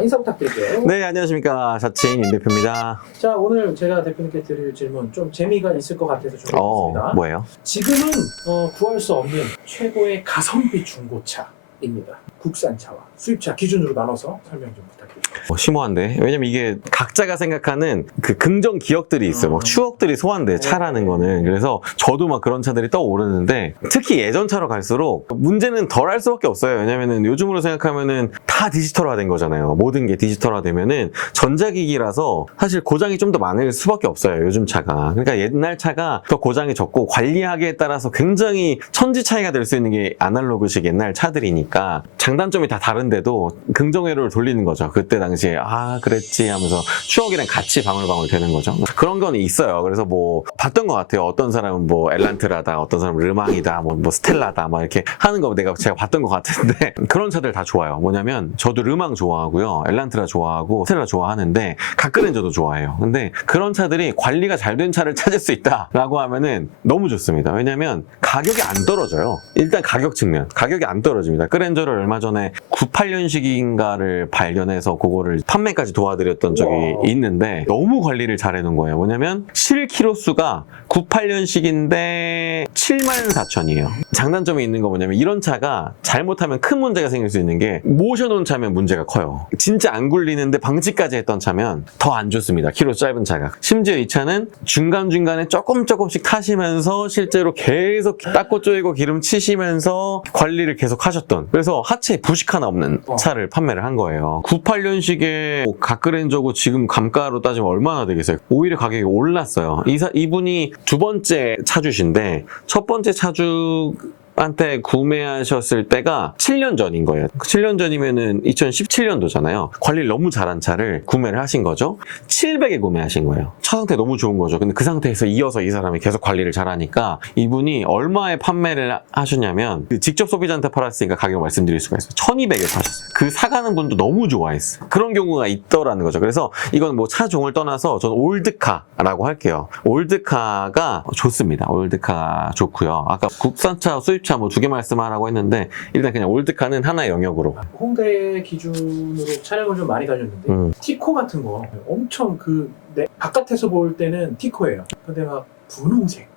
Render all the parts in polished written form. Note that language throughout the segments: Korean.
인사 부탁드릴게요. 네, 안녕하십니까. 자칭 임 대표입니다. 자, 오늘 제가 대표님께 드릴 질문 좀 재미가 있을 것 같아서 준비했습니다. 뭐예요? 지금은 구할 수 없는 최고의 가성비 중고차입니다. 국산차와 수입차 기준으로 나눠서 설명 좀 부탁드립니다. 심오한데. 왜냐면 이게 각자가 생각하는 그 긍정 기억들이 있어요. 막 추억들이 소환돼, 차라는 거는. 그래서 저도 막 그런 차들이 떠오르는데, 특히 예전 차로 갈수록 문제는 덜 할 수밖에 없어요. 왜냐면은 요즘으로 생각하면은 다 디지털화 된 거잖아요. 모든 게 디지털화 되면은 전자기기라서 사실 고장이 좀 더 많을 수밖에 없어요. 요즘 차가. 그러니까 옛날 차가 더 고장이 적고 관리하기에 따라서 굉장히 천지 차이가 될 수 있는 게 아날로그식 옛날 차들이니까 장단점이 다 다른데도 긍정회로를 돌리는 거죠. 그때 당시에 그랬지 하면서 추억이랑 같이 방울방울 되는 거죠. 그런 건 있어요. 그래서 뭐 봤던 것 같아요. 어떤 사람은 뭐 엘란트라다, 어떤 사람은 르망이다, 뭐 스텔라다 막 이렇게 하는 거 제가 봤던 것 같은데 그런 차들 다 좋아요. 뭐냐면 저도 르망 좋아하고요, 엘란트라 좋아하고 스텔라 좋아하는데 가크렌저도 좋아해요. 근데 그런 차들이 관리가 잘 된 차를 찾을 수 있다라고 하면은 너무 좋습니다. 왜냐면 가격이 안 떨어져요. 일단 가격 측면, 가격이 안 떨어집니다. 크렌저를 얼마 전에 98년식인가를 발견해서 그거를 판매까지 도와드렸던 적이 있는데 너무 관리를 잘 해놓은 거예요. 뭐냐면 실키로수가 98년식인데 74,000이에요. 장단점이 있는 거 뭐냐면 이런 차가 잘못하면 큰 문제가 생길 수 있는 게 모셔놓은 차면 문제가 커요. 진짜 안 굴리는데 방치까지 했던 차면 더 안 좋습니다. 키로 짧은 차가. 심지어 이 차는 중간중간에 조금씩 타시면서 실제로 계속 닦고 쪼이고 기름 치시면서 관리를 계속 하셨던, 그래서 하체에 부식 하나 없는 차를 판매를 한 거예요. 98년식의 가크렌저고 지금 감가로 따지면 얼마나 되겠어요? 오히려 가격이 올랐어요. 이분이 두 번째 차주신데 첫 번째 차주한테 구매하셨을 때가 7년 전인 거예요. 7년 전이면은 2017년도잖아요. 관리를 너무 잘한 차를 구매를 하신 거죠. 700에 구매하신 거예요. 차 상태 너무 좋은 거죠. 근데 그 상태에서 이어서 이 사람이 계속 관리를 잘하니까 이분이 얼마에 판매를 하셨냐면, 직접 소비자한테 팔았으니까 가격 말씀드릴 수가 있어요. 1200에 파셨어요. 그 사가는 분도 너무 좋아했어요. 그런 경우가 있더라는 거죠. 그래서 이건 뭐 차종을 떠나서 저는 올드카라고 할게요. 올드카가 좋습니다. 올드카 좋고요. 아까 국산차, 수입차 뭐 두 개 말씀하라고 했는데 일단 그냥 올드카는 하나의 영역으로. 홍대 기준으로 차량을 좀 많이 다녔는데 티코 같은 거 엄청 바깥에서 볼 때는 티코예요. 근데 막 분홍색.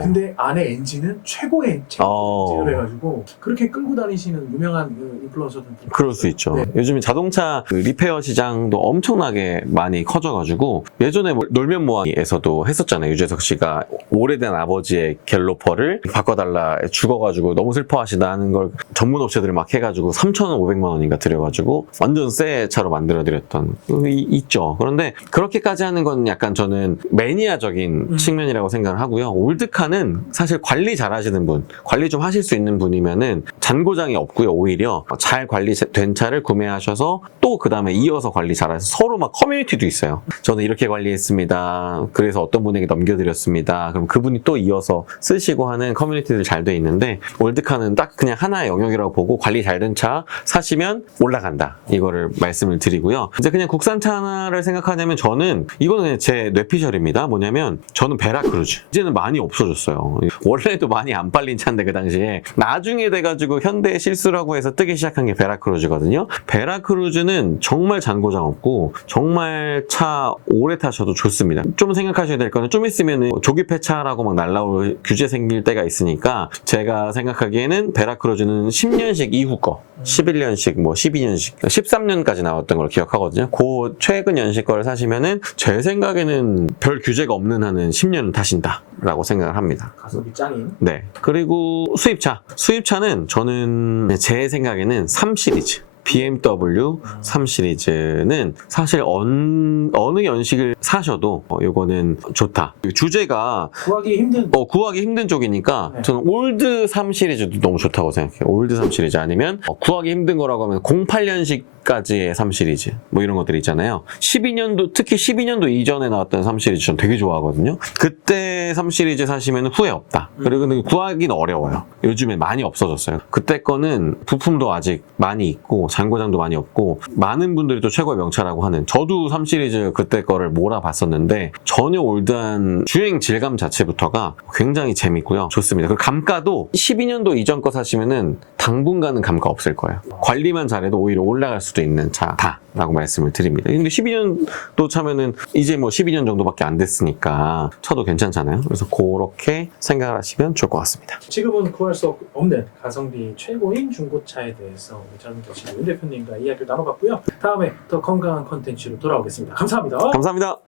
근데 안에 엔진은 최고의 엔진을 해가지고 그렇게 끌고 다니시는 유명한 인플루언서들. 그럴 수 있죠. 네. 요즘 자동차 리페어 시장도 엄청나게 많이 커져가지고 예전에 놀면 뭐하기에서도 했었잖아요. 유재석 씨가 오래된 아버지의 갤로퍼를 바꿔달라, 죽어가지고 너무 슬퍼하시다는 걸 전문 업체들을 막 해가지고 3,500만 원인가 들여가지고 완전 새 차로 만들어드렸던 있죠. 그런데 그렇게까지 하는 건 약간 저는 매니아적인 측면이라고 생각을 하고요. 올드카는 사실 관리 잘 하시는 분, 관리 좀 하실 수 있는 분이면은 잔고장이 없고요. 오히려 잘 관리된 차를 구매하셔서 또 그 다음에 이어서 관리 잘해서 서로 막 커뮤니티도 있어요. 저는 이렇게 관리했습니다. 그래서 어떤 분에게 넘겨드렸습니다. 그럼 그분이 또 이어서 쓰시고 하는 커뮤니티들 잘 돼 있는데, 올드카는 딱 그냥 하나의 영역이라고 보고 관리 잘 된 차 사시면 올라간다. 이거를 말씀을 드리고요. 이제 그냥 국산차 하나를 생각하냐면 저는 이거는 그냥 제 뇌피셜입니다. 뭐냐면 저는 베라크루즈. 이제는 많이 없어졌어요. 원래도 많이 안 팔린 차인데 그 당시에 나중에 돼가지고 현대의 실수라고 해서 뜨기 시작한 게 베라크루즈거든요. 베라크루즈는 정말 잔고장 없고 정말 차 오래 타셔도 좋습니다. 좀 생각하셔야 될 거는 좀 있으면 조기 폐차라고 막 날라올 규제 생길 때가 있으니까 제가 생각하기에는 베라크루즈는 10년식 이후 거, 11년식, 뭐 12년식, 13년까지 나왔던 걸 기억하거든요. 그 최근 연식 거를 사시면은 제 생각에는 별 규제가 없는 한은 10년은 타신다 라고 생각을 합니다. 가성비 짱인. 네. 그리고 수입차는 저는 제 생각에는 3 시리즈. BMW 3 시리즈는 사실 어느 연식을 사셔도 이거는 좋다. 주제가 구하기 힘든 쪽이니까 저는 올드 3 시리즈도 너무 좋다고 생각해요. 올드 3 시리즈 아니면 구하기 힘든 거라고 하면 08년식까지의 3 시리즈 뭐 이런 것들 있잖아요. 12년도, 특히 12년도 이전에 나왔던 3 시리즈 전 되게 좋아하거든요. 그때 3 시리즈 사시면 후회 없다. 그리고 근데 구하기는 어려워요. 요즘에 많이 없어졌어요. 그때 거는 부품도 아직 많이 있고 잔고장도 많이 없고 많은 분들이 또 최고의 명차라고 하는, 저도 3 시리즈 그때 거를 몰아봤었는데 전혀 올드한 주행 질감 자체부터가 굉장히 재밌고요. 좋습니다. 그리고 감가도 12년도 이전 거 사시면은 당분간은 감가 없을 거예요. 관리만 잘해도 오히려 올라갈 수 수도 있는 차다라고 말씀을 드립니다. 근데 12년도 차면은 이제 뭐 12년 정도밖에 안 됐으니까 차도 괜찮잖아요. 그래서 그렇게 생각을 하시면 좋을 것 같습니다. 지금은 구할 수 없는 가성비 최고인 중고차에 대해서 우리 젊은 시 윤 대표님과 이야기를 나눠봤고요. 다음에 더 건강한 컨텐츠로 돌아오겠습니다. 감사합니다. 감사합니다.